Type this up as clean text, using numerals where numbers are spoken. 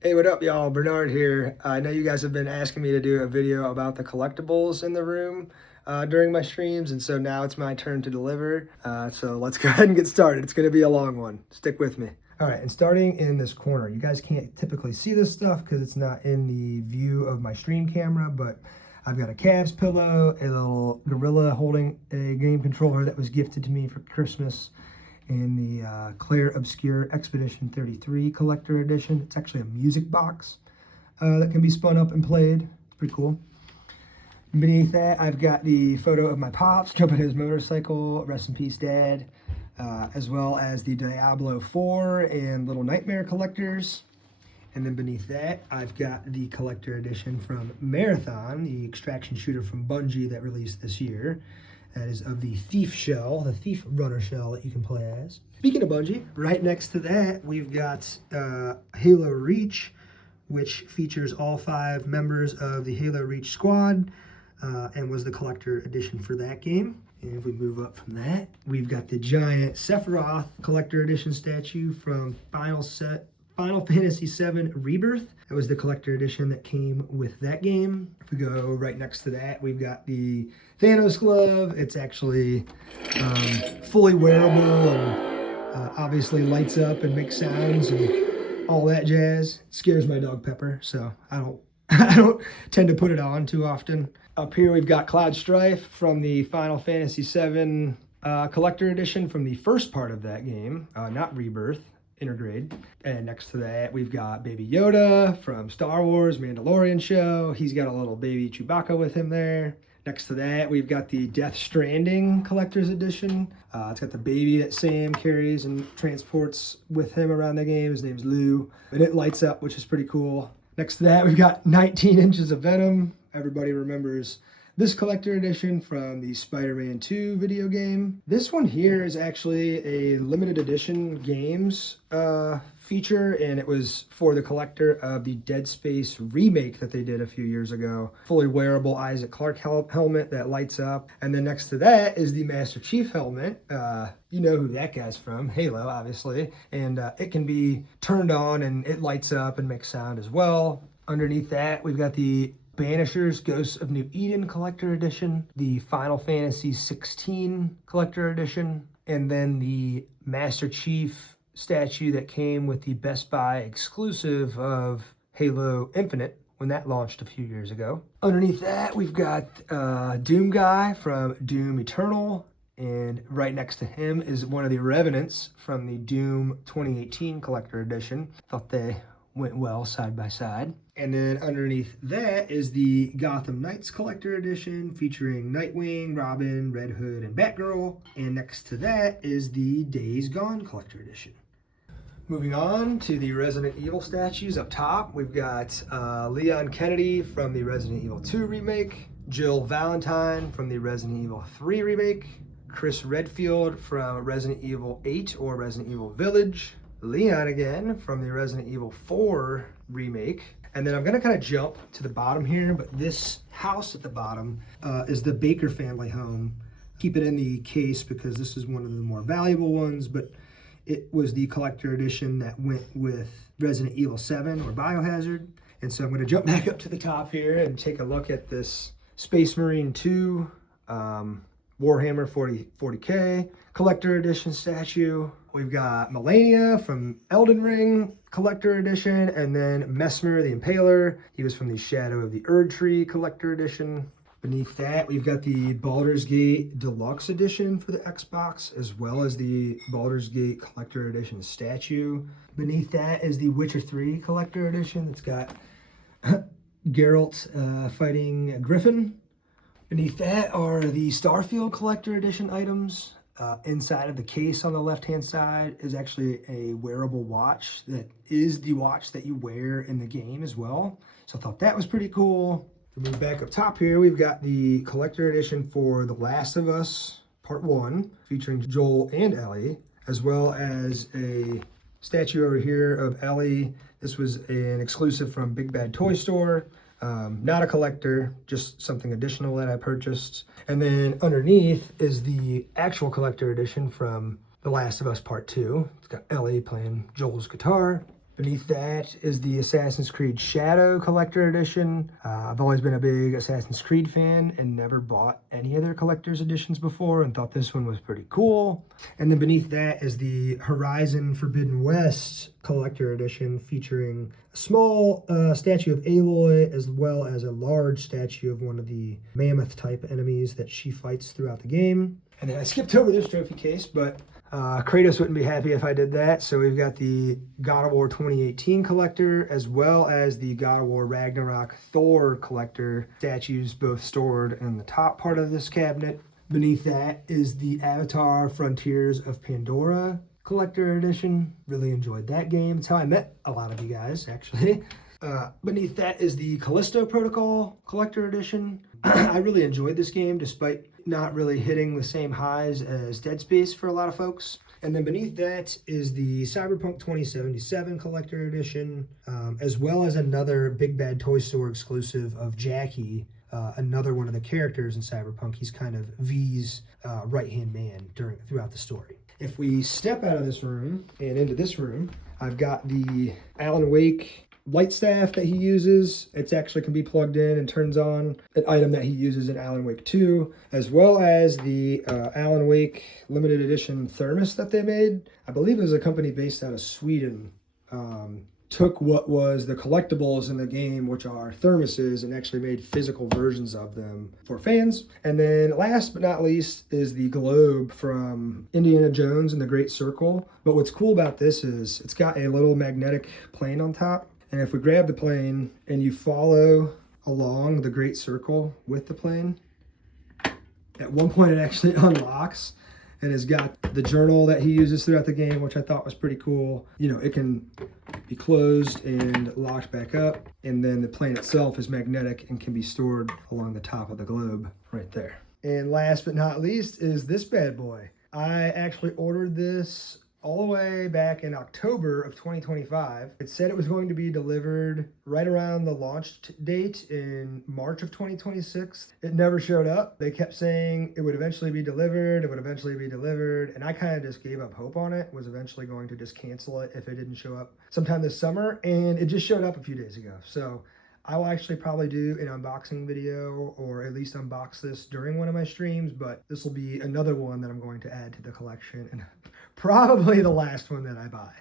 Hey, what up, y'all? Bernard here. I know you guys have been asking me to do a video about the collectibles in the room during my streams, and so now it's my turn to deliver. So let's go ahead and get started. It's going to be a long one. Stick with me. All right, and starting in this corner, you guys can't typically see this stuff because it's not in the view of my stream camera, but I've got a Cavs pillow, a little gorilla holding a game controller that was gifted to me for Christmas in the Claire Obscure Expedition 33 Collector Edition. It's actually a music box that can be spun up and played. It's pretty cool. Beneath that, I've got the photo of my pops jumping his motorcycle, rest in peace, Dad, as well as the Diablo 4 and Little Nightmare collectors. And then beneath that, I've got the collector edition from Marathon, the extraction shooter from Bungie that released this year. That is of the Thief shell, the Thief Runner shell that you can play as. Speaking of Bungie, right next to that, we've got Halo Reach, which features all 5 members of the Halo Reach squad and was the collector edition for that game. And if we move up from that, we've got the giant Sephiroth collector edition statue from Final Fantasy VII Rebirth. That was the collector edition that came with that game. If we go right next to that, we've got the Thanos glove. It's actually fully wearable and obviously lights up and makes sounds and all that jazz. It scares my dog Pepper, so I don't tend to put it on too often. Up here we've got Cloud Strife from the Final Fantasy VII collector edition from the first part of that game, not Rebirth. Intergrade. And next to that, we've got Baby Yoda from Star Wars Mandalorian show. He's got a little baby Chewbacca with him there. Next to that, we've got the Death Stranding Collector's Edition. It's got the baby that Sam carries and transports with him around the game. His name's Lou. And it lights up, which is pretty cool. Next to that, we've got 19 Inches of Venom. Everybody remembers this collector edition from the Spider-Man 2 video game. This one here is actually a limited edition games feature, and it was for the collector of the Dead Space remake that they did a few years ago. Fully wearable Isaac Clarke helmet that lights up. And then next to that is the Master Chief helmet. You know who that guy's from, Halo, obviously. And it can be turned on and it lights up and makes sound as well. Underneath that, we've got the Banishers Ghosts of New Eden Collector Edition, the Final Fantasy 16 Collector Edition, and then the Master Chief statue that came with the Best Buy exclusive of Halo Infinite when that launched a few years ago. Underneath that, we've got Doom Guy from Doom Eternal, and right next to him is one of the Revenants from the Doom 2018 Collector Edition. Thought they went well side by side. And then underneath that is the Gotham Knights Collector Edition featuring Nightwing, Robin, Red Hood, and Batgirl. And next to that is the Days Gone Collector Edition. Moving on to the Resident Evil statues up top, we've got Leon Kennedy from the Resident Evil 2 remake, Jill Valentine from the Resident Evil 3 remake, Chris Redfield from Resident Evil 8 or Resident Evil Village, Leon again from the Resident Evil 4 remake. And then I'm gonna kind of jump to the bottom here, but this house at the bottom is the Baker family home. Keep it in the case because this is one of the more valuable ones, but it was the collector edition that went with Resident Evil 7 or Biohazard. And so I'm gonna jump back up to the top here and take a look at this Space Marine 2 Warhammer 40K collector edition statue. We've got Melania from Elden Ring collector edition, and then Messmer the Impaler. He was from the Shadow of the Erd Tree collector edition. Beneath that, we've got the Baldur's Gate Deluxe edition for the Xbox, as well as the Baldur's Gate collector edition statue. Beneath that is the Witcher 3 collector edition. It's got Geralt fighting Griffin. Beneath that are the Starfield collector edition items. Inside of the case on the left-hand side is actually a wearable watch that is the watch that you wear in the game as well. So I thought that was pretty cool. To move back up top here, we've got the collector edition for The Last of Us Part 1, featuring Joel and Ellie, as well as a statue over here of Ellie. This was an exclusive from Big Bad Toy Store. Not a collector, just something additional that I purchased. And then underneath is the actual collector edition from The Last of Us Part 2. It's got Ellie playing Joel's guitar. Beneath that is the Assassin's Creed Shadow Collector Edition. I've always been a big Assassin's Creed fan and never bought any of their collector's editions before and thought this one was pretty cool. And then beneath that is the Horizon Forbidden West Collector Edition featuring a small statue of Aloy as well as a large statue of one of the mammoth type enemies that she fights throughout the game. And then I skipped over this trophy case, but Kratos wouldn't be happy if I did that. So we've got the God of War 2018 collector as well as the God of War Ragnarok Thor collector statues, both stored in the top part of this cabinet. Beneath that is the Avatar Frontiers of Pandora collector edition. Really enjoyed that game. It's how I met a lot of you guys, actually. Beneath that is the Callisto Protocol collector edition. I really enjoyed this game despite not really hitting the same highs as Dead Space for a lot of folks. And then beneath that is the Cyberpunk 2077 collector edition, as well as another Big Bad Toy Store exclusive of Jackie, another one of the characters in Cyberpunk. He's kind of V's right-hand man throughout the story. If we step out of this room and into this room, I've got the Alan Wake light staff that he uses. It actually can be plugged in and turns on, an item that he uses in Alan Wake 2, as well as the Alan Wake limited edition thermos that they made. I believe it was a company based out of Sweden. Took what was the collectibles in the game, which are thermoses, and actually made physical versions of them for fans. And then last but not least is the globe from Indiana Jones and the Great Circle. But what's cool about this is it's got a little magnetic plane on top. And if we grab the plane and you follow along the Great Circle with the plane, at one point it actually unlocks and has got the journal that he uses throughout the game, which I thought was pretty cool. You know, it can be closed and locked back up, and then the plane itself is magnetic and can be stored along the top of the globe right there. And last but not least is this bad boy. I actually ordered this all the way back in October of 2025. It said it was going to be delivered right around the launch date in March of 2026. It never showed up. They kept saying it would eventually be delivered, and I kind of just gave up hope on it, was eventually going to just cancel it if it didn't show up sometime this summer, and it just showed up a few days ago. So I will actually probably do an unboxing video, or at least unbox this during one of my streams, but this will be another one that I'm going to add to the collection, and probably the last one that I buy.